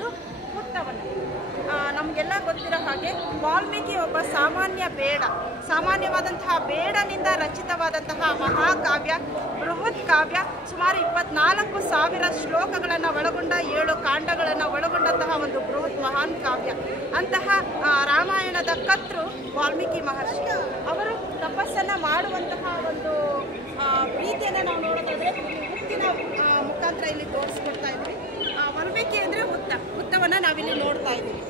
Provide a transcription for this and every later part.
ಅದು ಹುತ್ತವನ್ನು. ನಮಗೆಲ್ಲ ಗೊತ್ತಿರೋ ಹಾಗೆ ವಾಲ್ಮೀಕಿ ಒಬ್ಬ ಸಾಮಾನ್ಯವಾದಂತಹ ಬೇಡನಿಂದ ರಚಿತವಾದಂತಹ ಮಹಾಕಾವ್ಯ, ಬೃಹತ್ ಕಾವ್ಯ, ಸುಮಾರು 24,000 ಶ್ಲೋಕಗಳನ್ನು ಒಳಗೊಂಡ 7 ಕಾಂಡಗಳನ್ನು ಒಳಗೊಂಡಂತಹ ಒಂದು ಬೃಹತ್ ಮಹಾನ್ ಕಾವ್ಯ. ಅಂತಹ ರಾಮಾಯಣದ ಕರ್ತೃ ವಾಲ್ಮೀಕಿ ಮಹರ್ಷಿ. ಅವರು ತಪಸ್ಸನ್ನು ಮಾಡುವಂತಹ ಒಂದು ಪ್ರೀತಿಯನ್ನು ನಾವು ನೋಡೋದಾದ್ರೆ ಹುತ್ತಿನ ಮುಖಾಂತರ ಇಲ್ಲಿ ತೋರಿಸ್ಕೊಡ್ತಾ ಇದ್ವಿ. ವಾಲ್ಮೀಕಿ ಅಂದರೆ ಹುತ್ತವನ್ನು ನಾವಿಲ್ಲಿ ನೋಡ್ತಾ ಇದ್ದೀವಿ.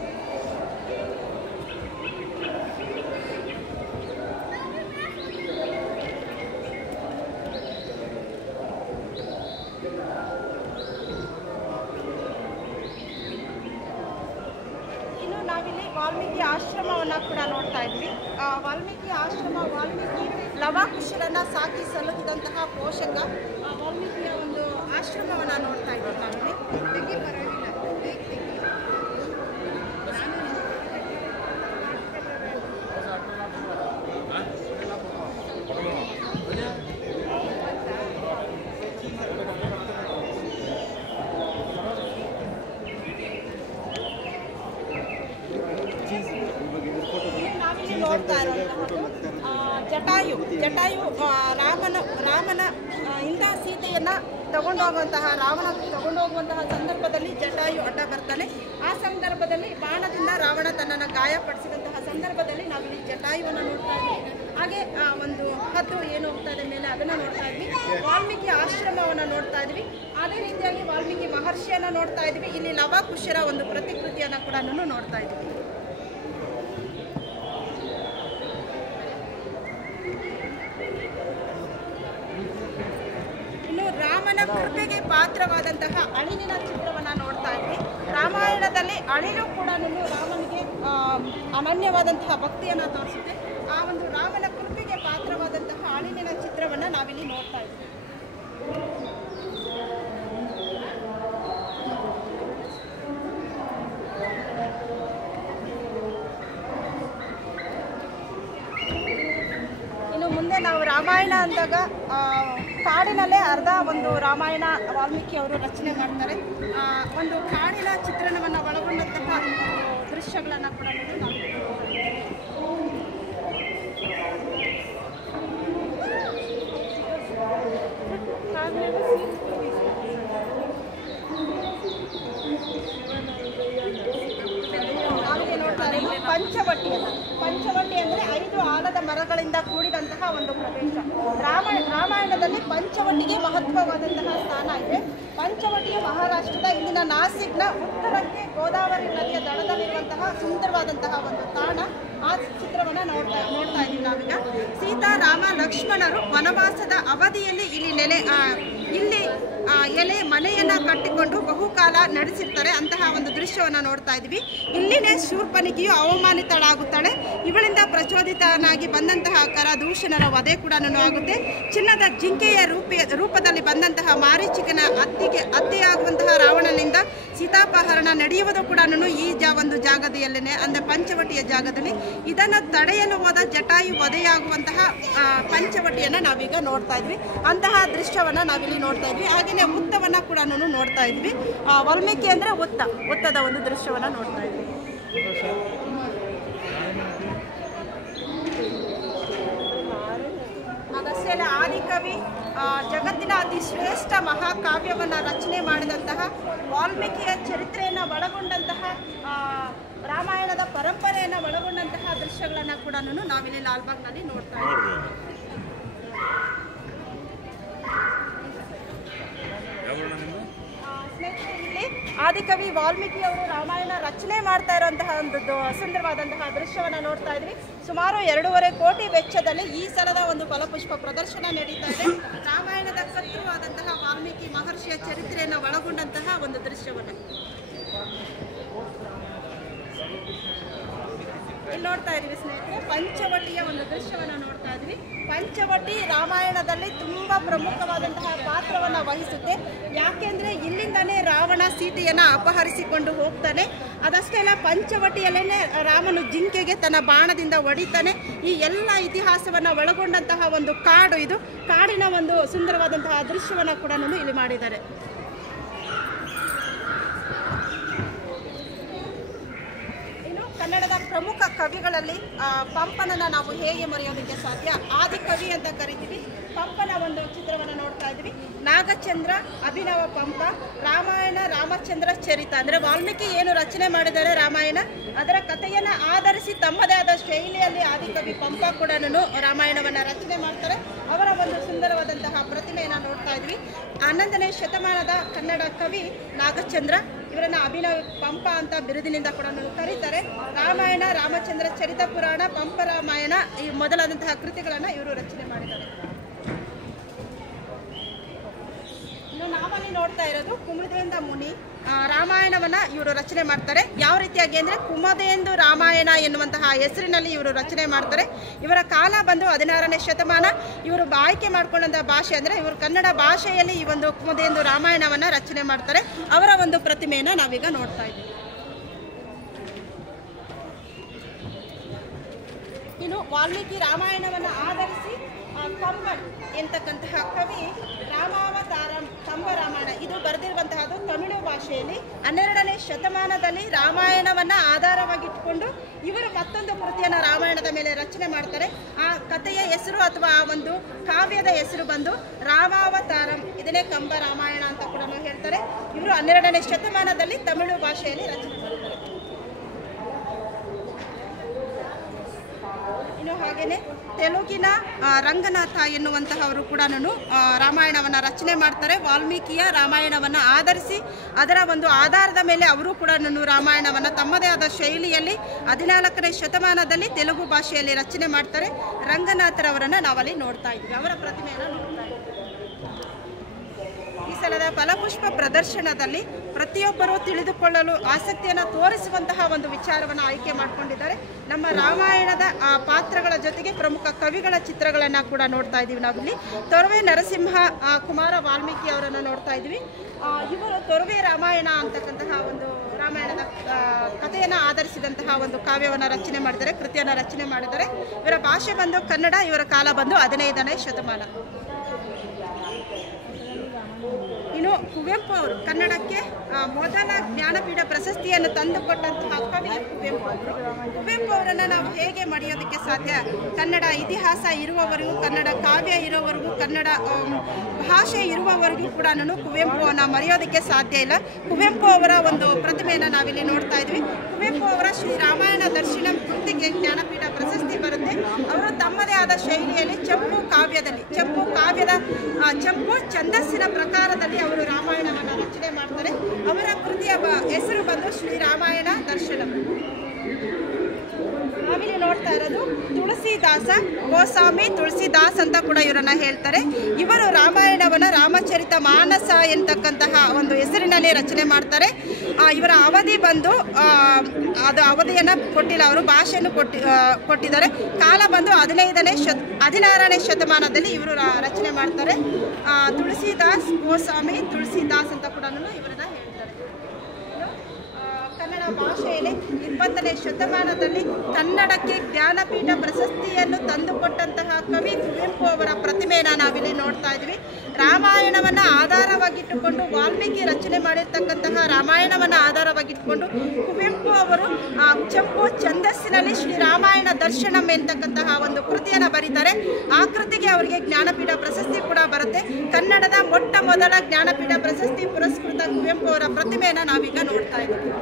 ನಾವಿಲ್ಲಿ ವಾಲ್ಮೀಕಿ ಆಶ್ರಮವನ್ನು ಕೂಡ ನೋಡ್ತಾ ಇದ್ವಿ. ವಾಲ್ಮೀಕಿ ಆಶ್ರಮ, ವಾಲ್ಮೀಕಿ ಲವಕುಶರನ್ನ ಸಾಕಿ ಸಲ್ಲುತ್ತಿದ್ದಂತಹ ಪೋಷಕ ವಾಲ್ಮೀಕಿಯ ಒಂದು ಆಶ್ರಮವನ್ನು ನೋಡ್ತಾ ಇದ್ವಿ ನಾವಿಲ್ಲಿ. ನೋಡ್ತಾ ಇರುವಂತಹ ಜಟಾಯು ರಾಮನ ಇಂದ ಸೀತೆಯನ್ನ ರಾವಣ ತಗೊಂಡೋಗುವಂತಹ ಸಂದರ್ಭದಲ್ಲಿ ಜಟಾಯು ಅಡ್ಡ ಬರ್ತಾನೆ. ಆ ಸಂದರ್ಭದಲ್ಲಿ ಬಾಣದಿಂದ ರಾವಣ ತನ್ನನ್ನು ಗಾಯಪಡಿಸಿದಂತಹ ಸಂದರ್ಭದಲ್ಲಿ ನಾವಿಲ್ಲಿ ಜಟಾಯುವನ್ನು ನೋಡ್ತಾ ಇದ್ವಿ. ಹಾಗೆ ಒಂದು ಹದ್ದು ಏನು ಹೋಗ್ತಾ ಇದೆ ಮೇಲೆ ಅದನ್ನು ನೋಡ್ತಾ ಇದ್ವಿ. ವಾಲ್ಮೀಕಿ ಆಶ್ರಮವನ್ನು ನೋಡ್ತಾ ಇದ್ವಿ. ಅದೇ ರೀತಿಯಾಗಿ ವಾಲ್ಮೀಕಿ ಮಹರ್ಷಿಯನ್ನು ನೋಡ್ತಾ ಇದ್ವಿ. ಇಲ್ಲಿ ಲವಕುಶರ ಒಂದು ಪ್ರತಿಕೃತಿಯನ್ನು ಕೂಡ ನೋಡ್ತಾ ಇದ್ವಿ. ರಾಮನ ಕೃಪೆಗೆ ಪಾತ್ರವಾದಂತಹ ಅಳಿಲಿನ ಚಿತ್ರವನ್ನು ನೋಡ್ತಾ ಇದ್ವಿ. ರಾಮಾಯಣದಲ್ಲಿ ಅಳಿಲು ಕೂಡ ರಾಮನಿಗೆ ಅನನ್ಯವಾದಂತಹ ಭಕ್ತಿಯನ್ನು ತೋರಿಸುತ್ತೆ. ಆ ಒಂದು ರಾಮನ ಕೃಪೆಗೆ ಪಾತ್ರವಾದಂತಹ ಅಳಿಲಿನ ಚಿತ್ರವನ್ನು ನಾವಿಲ್ಲಿ ನೋಡ್ತಾ ಇದ್ವಿ. ಇನ್ನು ಮುಂದೆ ನಾವು ರಾಮಾಯಣ ಅಂದಾಗ ಕಾಡಿನಲ್ಲೇ ಅರ್ಧ ಒಂದು ರಾಮಾಯಣ ವಾಲ್ಮೀಕಿ ಅವರು ರಚನೆ ಮಾಡ್ತಾರೆ. ಒಂದು ಕಾಡಿನ ಚಿತ್ರಣವನ್ನು ಒಳಗೊಂಡಂತಹ ದೃಶ್ಯಗಳನ್ನು ಕೂಡ ನಾವು ಪಂಚವಟಿ ಅಂದರೆ 5 ಆಲದ ಮರಗಳಿಂದ ಕೂಡಿದಂತಹ ಒಂದು ಪ್ರದೇಶ. ರಾಮಾಯಣದಲ್ಲಿ ಪಂಚವಟಿಗೆ ಮಹತ್ವವಾದಂತಹ ಸ್ಥಾನ ಇದೆ. ಪಂಚವಟಿಯ ಮಹಾರಾಷ್ಟ್ರದ ಇಲ್ಲಿನ ನಾಸಿಕ್ನ ಉತ್ತರಕ್ಕೆ ಗೋದಾವರಿ ನದಿಯ ದಡದಲ್ಲಿರುವಂತಹ ಸುಂದರವಾದಂತಹ ಒಂದು ತಾಣ. ಆ ಚಿತ್ರವನ್ನು ನೋಡ್ತಾ ಇದ್ದೀವಿ ನಾವೀಗ. ಸೀತಾ, ರಾಮ, ಲಕ್ಷ್ಮಣರು ವನವಾಸದ ಅವಧಿಯಲ್ಲಿ ಇಲ್ಲಿ ಎಲೆ ಮನೆಯನ್ನು ಕಟ್ಟಿಕೊಂಡು ಬಹುಕಾಲ ನಡೆಸಿರ್ತಾರೆ. ಅಂತಹ ಒಂದು ದೃಶ್ಯವನ್ನು ನೋಡ್ತಾ ಇದ್ವಿ. ಇಲ್ಲಿನೇ ಶೂರ್ಪನಿಕೆಯು ಅವಮಾನಿತಳಾಗುತ್ತಾಳೆ. ಇವಳಿಂದ ಪ್ರಚೋದಿತನಾಗಿ ಬಂದಂತಹ ಕರದೂಷಣರ ವಧೆ ಕೂಡ ಆಗುತ್ತೆ. ಚಿನ್ನದ ಜಿಂಕೆಯ ರೂಪದಲ್ಲಿ ಬಂದಂತಹ ಮಾರೀಚಿಕನ ಅತ್ತೆಯಾಗುವಂತಹ ರಾವಣನಿಂದ ಸೀತಾಪಹರಣ ನಡೆಯುವುದು ಕೂಡ ಈ ಒಂದು ಜಾಗದಲ್ಲೇ, ಅಂದರೆ ಪಂಚವಟಿಯ ಜಾಗದಲ್ಲಿ. ಇದನ್ನು ತಡೆಯಲು ಹೋದ ಜಟಾಯು ವಧೆಯಾಗುವಂತಹ ಪಂಚವಟಿಯನ್ನು ನಾವೀಗ ನೋಡ್ತಾ ಇದ್ವಿ. ಅಂತಹ ದೃಶ್ಯವನ್ನು ನಾವಿಲ್ಲಿ ನೋಡ್ತಾ ಇದ್ವಿ. ಹಾಗೆಯೇ ಹುತ್ತವನ್ನು ಕೂಡ ನೋಡ್ತಾ ಇದ್ವಿ. ವಾಲ್ಮೀಕಿ ಅಂದರೆ ಹುತ್ತದ ಒಂದು ದೃಶ್ಯವನ್ನು ನೋಡ್ತಾ ಇದ್ವಿ. ಅದಷ್ಟೇ ಅಲ್ಲ, ಆದಿಕವಿ ಜಗತ್ತಿನ ಅತಿ ಶ್ರೇಷ್ಠ ಮಹಾಕಾವ್ಯವನ್ನು ರಚನೆ ಮಾಡಿದಂತಹ ವಾಲ್ಮೀಕಿಯ ಚರಿತ್ರೆಯನ್ನು ಒಳಗೊಂಡಂತಹ ರಾಮಾಯಣದ ಪರಂಪರೆಯನ್ನು ಒಳಗೊಂಡಂತಹ ದೃಶ್ಯಗಳನ್ನು ಕೂಡ ನಾವಿಲ್ಲಿ ಲಾಲ್ಬಾಗ್ನಲ್ಲಿ ನೋಡ್ತಾ ಇದ್ದೀವಿ. ಇಲ್ಲಿ ಆದಿಕವಿ ವಾಲ್ಮೀಕಿ ಅವರು ರಾಮಾಯಣ ರಚನೆ ಮಾಡ್ತಾ ಇರುವಂತಹ ಒಂದು ಸುಂದರವಾದಂತಹ ದೃಶ್ಯವನ್ನು ನೋಡ್ತಾ ಇದ್ವಿ. ಸುಮಾರು 2.5 ಕೋಟಿ ವೆಚ್ಚದಲ್ಲಿ ಈ ಸಲದ ಒಂದು ಫಲಪುಷ್ಪ ಪ್ರದರ್ಶನ ನಡೀತಾ ಇದೆ. ರಾಮಾಯಣದ ಕರ್ತೃವಾದಂತಹ ವಾಲ್ಮೀಕಿ ಮಹರ್ಷಿಯ ಚರಿತ್ರೆಯನ್ನು ಒಳಗೊಂಡಂತಹ ಒಂದು ದೃಶ್ಯವನ್ನು ಇಲ್ಲಿ ನೋಡ್ತಾ ಇದ್ವಿ ಸ್ನೇಹಿತರೆ. ಪಂಚವಟಿಯ ಒಂದು ದೃಶ್ಯವನ್ನು ನೋಡ್ತಾ ಇದ್ವಿ. ಪಂಚವಟಿ ರಾಮಾಯಣದಲ್ಲಿ ತುಂಬ ಪ್ರಮುಖವಾದಂತಹ ಪಾತ್ರವನ್ನು ವಹಿಸುತ್ತೆ. ಯಾಕೆಂದರೆ ಇಲ್ಲಿಂದನೇ ರಾವಣ ಸೀತೆಯನ್ನು ಅಪಹರಿಸಿಕೊಂಡು ಹೋಗ್ತಾನೆ. ಅದಷ್ಟೇ ಅಲ್ಲ, ಪಂಚವಟಿಯಲ್ಲೇ ರಾಮನು ಜಿಂಕೆಗೆ ತನ್ನ ಬಾಣದಿಂದ ಹೊಡಿತಾನೆ. ಈ ಎಲ್ಲ ಇತಿಹಾಸವನ್ನು ಒಳಗೊಂಡಂತಹ ಒಂದು ಕಾಡು ಇದು. ಕಾಡಿನ ಒಂದು ಸುಂದರವಾದಂತಹ ದೃಶ್ಯವನ್ನು ಕೂಡ ಇಲ್ಲಿ ಮಾಡಿದ್ದಾರೆ. ಕವಿಗಳಲ್ಲಿ ಪಂಪನನ್ನು ನಾವು ಹೇಗೆ ಮರೆಯೋದಕ್ಕೆ ಸಾಧ್ಯ? ಆದಿಕವಿ ಅಂತ ಕರಿತೀವಿ. ಪಂಪನ ಒಂದು ಚಿತ್ರವನ್ನು ನೋಡ್ತಾ ಇದ್ವಿ. ನಾಗಚಂದ್ರ ಅಭಿನವ ಪಂಪ, ರಾಮಾಯಣ ರಾಮಚಂದ್ರ ಚರಿತ. ಅಂದರೆ ವಾಲ್ಮೀಕಿ ಏನು ರಚನೆ ಮಾಡಿದ್ದಾರೆ ರಾಮಾಯಣ, ಅದರ ಕಥೆಯನ್ನು ಆಧರಿಸಿ ತಮ್ಮದೇ ಆದ ಶೈಲಿಯಲ್ಲಿ ಆದಿಕವಿ ಪಂಪ ಕೂಡ ರಾಮಾಯಣವನ್ನು ರಚನೆ ಮಾಡ್ತಾರೆ. ಅವರ ಒಂದು ಸುಂದರವಾದಂತಹ ಪ್ರತಿಮೆಯನ್ನು ನೋಡ್ತಾ ಇದ್ವಿ. 11ನೇ ಶತಮಾನದ ಕನ್ನಡ ಕವಿ ನಾಗಚಂದ್ರ, ಇವರನ್ನ ಅಭಿನವ ಪಂಪ ಅಂತ ಬಿರುದಿನಿಂದ ಕೂಡ ಕರೀತಾರೆ. ರಾಮಾಯಣ ರಾಮಚಂದ್ರ ಚರಿತ ಪುರಾಣ, ಪಂಪ ರಾಮಾಯಣ ಈ ಮೊದಲಾದಂತಹ ಕೃತಿಗಳನ್ನು ಇವರು ರಚನೆ ಮಾಡಿದ್ದಾರೆ. ಇನ್ನು ನಾವಲ್ಲಿ ನೋಡ್ತಾ ಇರೋದು ಕುಮುದೇಂದ್ರ ಮುನಿ ರಾಮಾಯಣವನ್ನ ಇವರು ರಚನೆ ಮಾಡ್ತಾರೆ. ಯಾವ ರೀತಿಯಾಗಿ ಅಂದರೆ ಕುಮದೇಂದು ರಾಮಾಯಣ ಎನ್ನುವಂತಹ ಹೆಸರಿನಲ್ಲಿ ಇವರು ರಚನೆ ಮಾಡ್ತಾರೆ. ಇವರ ಕಾಲ ಬಂದು 16ನೇ ಶತಮಾನ. ಇವರು ಆಯ್ಕೆ ಮಾಡ್ಕೊಂಡಂತಹ ಭಾಷೆ ಅಂದರೆ ಇವರು ಕನ್ನಡ ಭಾಷೆಯಲ್ಲಿ ಈ ಒಂದು ಕುಮದೇಂದು ರಾಮಾಯಣವನ್ನ ರಚನೆ ಮಾಡ್ತಾರೆ. ಅವರ ಒಂದು ಪ್ರತಿಮೆಯನ್ನು ನಾವೀಗ ನೋಡ್ತಾ ಇದ್ದೀವಿ. ಇನ್ನು ವಾಲ್ಮೀಕಿ ರಾಮಾಯಣವನ್ನು ಆಧರಿಸಿ ಕಂಬನ್ ಎಂತಕ್ಕಂತಹ ಕವಿ ರಾಮಾವತಾರಂ ಕಂಬ ರಾಮಾಯಣ ಇದು ಬರೆದಿರುವಂತಹದ್ದು ತಮಿಳು ಭಾಷೆಯಲ್ಲಿ. 12ನೇ ಶತಮಾನದಲ್ಲಿ ರಾಮಾಯಣವನ್ನು ಆಧಾರವಾಗಿಟ್ಟುಕೊಂಡು ಇವರು ಮತ್ತೊಂದು ಕೃತಿಯನ್ನು ರಾಮಾಯಣದ ಮೇಲೆ ರಚನೆ ಮಾಡ್ತಾರೆ. ಆ ಕಥೆಯ ಹೆಸರು ಅಥವಾ ಆ ಒಂದು ಕಾವ್ಯದ ಹೆಸರು ಬಂದು ರಾಮಾವತಾರಂ. ಇದನ್ನೇ ಕಂಬ ರಾಮಾಯಣ ಅಂತ ಕೂಡ ಹೇಳ್ತಾರೆ. ಇವರು 12ನೇ ಶತಮಾನದಲ್ಲಿ ತಮಿಳು ಭಾಷೆಯಲ್ಲಿ ರಚನೆ ಮಾಡ್ತಾರೆ. ಇನ್ನು ಹಾಗೆಯೇ ತೆಲುಗಿನ ರಂಗನಾಥ ಎನ್ನುವಂತಹವರು ಕೂಡ ರಾಮಾಯಣವನ್ನು ರಚನೆ ಮಾಡ್ತಾರೆ. ವಾಲ್ಮೀಕಿಯ ರಾಮಾಯಣವನ್ನು ಆಧರಿಸಿ ಅದರ ಒಂದು ಆಧಾರದ ಮೇಲೆ ಅವರು ಕೂಡ ರಾಮಾಯಣವನ್ನು ತಮ್ಮದೇ ಆದ ಶೈಲಿಯಲ್ಲಿ 14ನೇ ಶತಮಾನದಲ್ಲಿ ತೆಲುಗು ಭಾಷೆಯಲ್ಲಿ ರಚನೆ ಮಾಡ್ತಾರೆ. ರಂಗನಾಥರವರನ್ನು ನಾವಲ್ಲಿ ನೋಡ್ತಾ ಇದ್ದೀವಿ. ಅವರ ಪ್ರತಿಮೆಯನ್ನು ನೋಡ್ತಾ ಇದ್ದೀವಿ. ಈ ಸಲದ ಫಲಪುಷ್ಪ ಪ್ರದರ್ಶನದಲ್ಲಿ ಪ್ರತಿಯೊಬ್ಬರೂ ತಿಳಿದುಕೊಳ್ಳಲು ಆಸಕ್ತಿಯನ್ನು ತೋರಿಸುವಂತಹ ಒಂದು ವಿಚಾರವನ್ನು ಆಯ್ಕೆ ಮಾಡಿಕೊಂಡಿದ್ದಾರೆ. ನಮ್ಮ ರಾಮಾಯಣದ ಪಾತ್ರಗಳ ಜೊತೆಗೆ ಪ್ರಮುಖ ಕವಿಗಳ ಚಿತ್ರಗಳನ್ನು ಕೂಡ ನೋಡ್ತಾ ಇದ್ದೀವಿ. ನಾವಿಲ್ಲಿ ತೊರವೆ ನರಸಿಂಹ ಕುಮಾರ ವಾಲ್ಮೀಕಿ ಅವರನ್ನು ನೋಡ್ತಾ ಇದ್ದೀವಿ. ಇವರು ತೊರವೆ ರಾಮಾಯಣ ಅಂತಕ್ಕಂತಹ ಒಂದು ರಾಮಾಯಣದ ಕಥೆಯನ್ನು ಆಧರಿಸಿದಂತಹ ಒಂದು ಕಾವ್ಯವನ್ನು ರಚನೆ ಮಾಡಿದ್ದಾರೆ, ಕೃತಿಯನ್ನು ರಚನೆ ಮಾಡಿದ್ದಾರೆ. ಇವರ ಭಾಷೆ ಬಂದು ಕನ್ನಡ, ಇವರ ಕಾಲ ಬಂದು 15ನೇ ಶತಮಾನ. ಇನ್ನು ಕುವೆಂಪು ಅವರು ಕನ್ನಡಕ್ಕೆ ಮೊದಲ ಜ್ಞಾನಪೀಠ ಪ್ರಶಸ್ತಿಯನ್ನು ತಂದುಕೊಟ್ಟಂತಹ ಕವಿ ಕುವೆಂಪು ಅವರನ್ನು ನಾವು ಹೇಗೆ ಮರೆಯೋದಕ್ಕೆ ಸಾಧ್ಯ? ಕನ್ನಡ ಇತಿಹಾಸ ಇರುವವರೆಗೂ, ಕನ್ನಡ ಕಾವ್ಯ ಇರೋವರೆಗೂ, ಕನ್ನಡ ಭಾಷೆ ಇರುವವರೆಗೂ ಕೂಡ ಕುವೆಂಪುವನ್ನು ಮರೆಯೋದಕ್ಕೆ ಸಾಧ್ಯ ಇಲ್ಲ. ಕುವೆಂಪು ಅವರ ಒಂದು ಪ್ರತಿಮೆಯನ್ನು ನಾವಿಲ್ಲಿ ನೋಡ್ತಾ ಇದ್ವಿ. ಕುವೆಂಪು ಅವರ ಶ್ರೀ ರಾಮಾಯಣ ದರ್ಶನಂ ಕೃತಿಗೆ ಜ್ಞಾನಪೀಠ ಪ್ರಶಸ್ತಿ ಬರುತ್ತೆ. ಅವರು ತಮ್ಮದೇ ಆದ ಶೈಲಿಯಲ್ಲಿ ಚಂಪು ಕಾವ್ಯದ ಚಂಪು ಛಂದಸ್ಸಿನ ಪ್ರಕಾರದಲ್ಲಿ ಅವರು ರಾಮಾಯಣವನ್ನು ರಚನೆ ಮಾಡ್ತಾರೆ. ಅವರ ಕೃತಿಯ ಹೆಸರು ಬಂದು ಶ್ರೀ ರಾಮಾಯಣ ದರ್ಶನಂ. ನಾವಿಲ್ಲಿ ನೋಡ್ತಾ ಇರೋದು ತುಳಸಿದಾಸ, ಗೋಸ್ವಾಮಿ ತುಳಸಿದಾಸ್ ಅಂತ ಕೂಡ ಇವರನ್ನ ಹೇಳ್ತಾರೆ. ಇವರು ರಾಮಾಯಣವನ್ನು ರಾಮಚರಿತ ಮಾನಸ ಎಂತಕ್ಕಂತಹ ಒಂದು ಹೆಸರಿನಲ್ಲಿ ರಚನೆ ಮಾಡ್ತಾರೆ. ಇವರ ಅವಧಿ ಬಂದು ಅದು ಅವಧಿಯನ್ನು ಕೊಟ್ಟಿಲ್ಲ, ಅವರು ಭಾಷೆಯನ್ನು ಕೊಟ್ಟಿದ್ದಾರೆ. ಕಾಲ ಬಂದು 16ನೇ ಶತಮಾನದಲ್ಲಿ ಇವರು ರಚನೆ ಮಾಡ್ತಾರೆ. ತುಳಸಿದಾಸ್, ಗೋಸ್ವಾಮಿ ತುಳಸಿದಾಸ್ ಅಂತ ಕೂಡ ಇವರನ್ನ ಹೇಳ್ತಾರೆ. ಕನ್ನಡ ಭಾಷೆಯಲ್ಲಿ 20ನೇ ಶತಮಾನದಲ್ಲಿ ಕನ್ನಡಕ್ಕೆ ಜ್ಞಾನಪೀಠ ಪ್ರಶಸ್ತಿಯನ್ನು ತಂದುಕೊಟ್ಟಂತಹ ಕವಿ ಕುವೆಂಪು ಅವರ ಪ್ರತಿಮೆಯನ್ನು ನಾವಿಲ್ಲಿ ನೋಡ್ತಾ ಇದ್ವಿ. ರಾಮಾಯಣವನ್ನು ಆಧಾರವಾಗಿಟ್ಟುಕೊಂಡು ವಾಲ್ಮೀಕಿ ರಚನೆ ಮಾಡಿರ್ತಕ್ಕಂತಹ ರಾಮಾಯಣವನ್ನು ಆಧಾರವಾಗಿಟ್ಟುಕೊಂಡು ಕುವೆಂಪು ಅವರು ಚಂಪು ಛಂದಸ್ಸಿನಲ್ಲಿ ಶ್ರೀ ರಾಮಾಯಣ ದರ್ಶನಂ ಎಂತಕ್ಕಂತಹ ಒಂದು ಕೃತಿಯನ್ನು ಬರೀತಾರೆ. ಆ ಕೃತಿಗೆ ಅವರಿಗೆ ಜ್ಞಾನಪೀಠ ಪ್ರಶಸ್ತಿ ಕೂಡ ಬರುತ್ತೆ. ಕನ್ನಡದ ಮೊಟ್ಟ ಮೊದಲ ಜ್ಞಾನಪೀಠ ಪ್ರಶಸ್ತಿ ಪುರಸ್ಕೃತ ಕುವೆಂಪು ಅವರ ಪ್ರತಿಮೆಯನ್ನು ನಾವೀಗ ನೋಡ್ತಾ ಇದ್ದೀವಿ.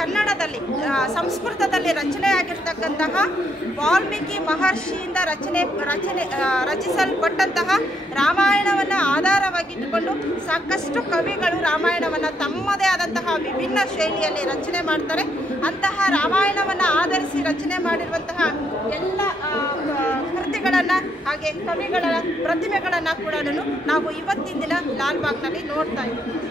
ಕನ್ನಡದಲ್ಲಿ ಸಂಸ್ಕೃತದಲ್ಲಿ ರಚನೆಯಾಗಿರ್ತಕ್ಕಂತಹ ವಾಲ್ಮೀಕಿ ಮಹರ್ಷಿಯಿಂದ ರಚಿಸಲ್ಪಟ್ಟಂತಹ ರಾಮಾಯಣವನ್ನು ಆಧಾರವಾಗಿಟ್ಟುಕೊಂಡು ಸಾಕಷ್ಟು ಕವಿಗಳು ರಾಮಾಯಣವನ್ನು ತಮ್ಮದೇ ಆದಂತಹ ವಿಭಿನ್ನ ಶೈಲಿಯಲ್ಲಿ ರಚನೆ ಮಾಡ್ತಾರೆ. ಅಂತಹ ರಾಮಾಯಣವನ್ನು ಆಧರಿಸಿ ರಚನೆ ಮಾಡಿರುವಂತಹ ಎಲ್ಲ ಕೃತಿಗಳನ್ನು ಹಾಗೆ ಕವಿಗಳ ಪ್ರತಿಮೆಗಳನ್ನು ಕೂಡ ನಾವು ಇವತ್ತಿನ ದಿನ ಲಾಲ್ಬಾಗ್ನಲ್ಲಿ ನೋಡ್ತಾ ಇದ್ದೀವಿ.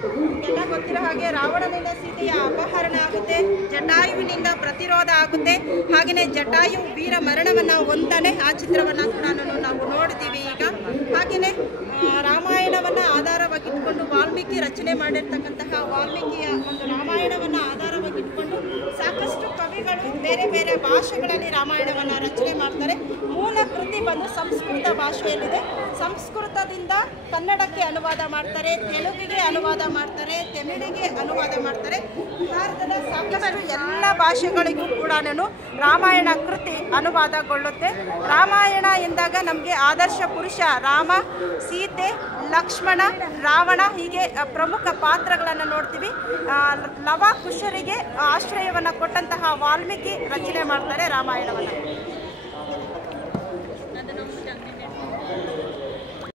Thank you. ನಿಮಗೆಲ್ಲ ಗೊತ್ತಿರೋ ಹಾಗೆ ರಾವಣನಿಂದ ಸೀತೆಯ ಅಪಹರಣ ಆಗುತ್ತೆ, ಜಟಾಯುವಿನಿಂದ ಪ್ರತಿರೋಧ ಆಗುತ್ತೆ, ಹಾಗೆಯೇ ಜಟಾಯು ವೀರ ಮರಣವನ್ನು ಹೊಂದಾನೆ. ಆ ಚಿತ್ರವನ್ನು ಕೂಡ ನಾವು ನೋಡ್ತೀವಿ ಈಗ. ಹಾಗೆಯೇ ರಾಮಾಯಣವನ್ನು ಆಧಾರವಾಗಿಟ್ಕೊಂಡು ವಾಲ್ಮೀಕಿ ರಚನೆ ಮಾಡಿರ್ತಕ್ಕಂತಹ ವಾಲ್ಮೀಕಿಯ ಒಂದು ರಾಮಾಯಣವನ್ನು ಆಧಾರವಾಗಿಟ್ಕೊಂಡು ಸಾಕಷ್ಟು ಕವಿಗಳು ಬೇರೆ ಬೇರೆ ಭಾಷೆಗಳಲ್ಲಿ ರಾಮಾಯಣವನ್ನು ರಚನೆ ಮಾಡ್ತಾರೆ. ಮೂಲ ಕೃತಿ ಬಂದು ಸಂಸ್ಕೃತ ಭಾಷೆಯಲ್ಲಿದೆ. ಸಂಸ್ಕೃತದಿಂದ ಕನ್ನಡಕ್ಕೆ ಅನುವಾದ ಮಾಡ್ತಾರೆ, ತೆಲುಗಿಗೆ ಅನುವಾದ ಮಾಡ್ತಾರೆ, ತಮಿಳಿಗೆ ಅನುವಾದ ಮಾಡ್ತಾರೆ. ಭಾರತದ ಸಾಕಷ್ಟು ಎಲ್ಲ ಭಾಷೆಗಳಿಗೂ ಕೂಡ ರಾಮಾಯಣ ಕೃತಿ ಅನುವಾದಗೊಳ್ಳುತ್ತೆ. ರಾಮಾಯಣ ಎಂದಾಗ ನಮಗೆ ಆದರ್ಶ ಪುರುಷ ರಾಮ, ಸೀತೆ, ಲಕ್ಷ್ಮಣ, ರಾವಣ ಹೀಗೆ ಪ್ರಮುಖ ಪಾತ್ರಗಳನ್ನು ನೋಡ್ತೀವಿ. ಲವ ಕುಶರಿಗೆ ಆಶ್ರಯವನ್ನು ಕೊಟ್ಟಂತಹ ವಾಲ್ಮೀಕಿ ರಚನೆ ಮಾಡ್ತಾರೆ ರಾಮಾಯಣವನ್ನು.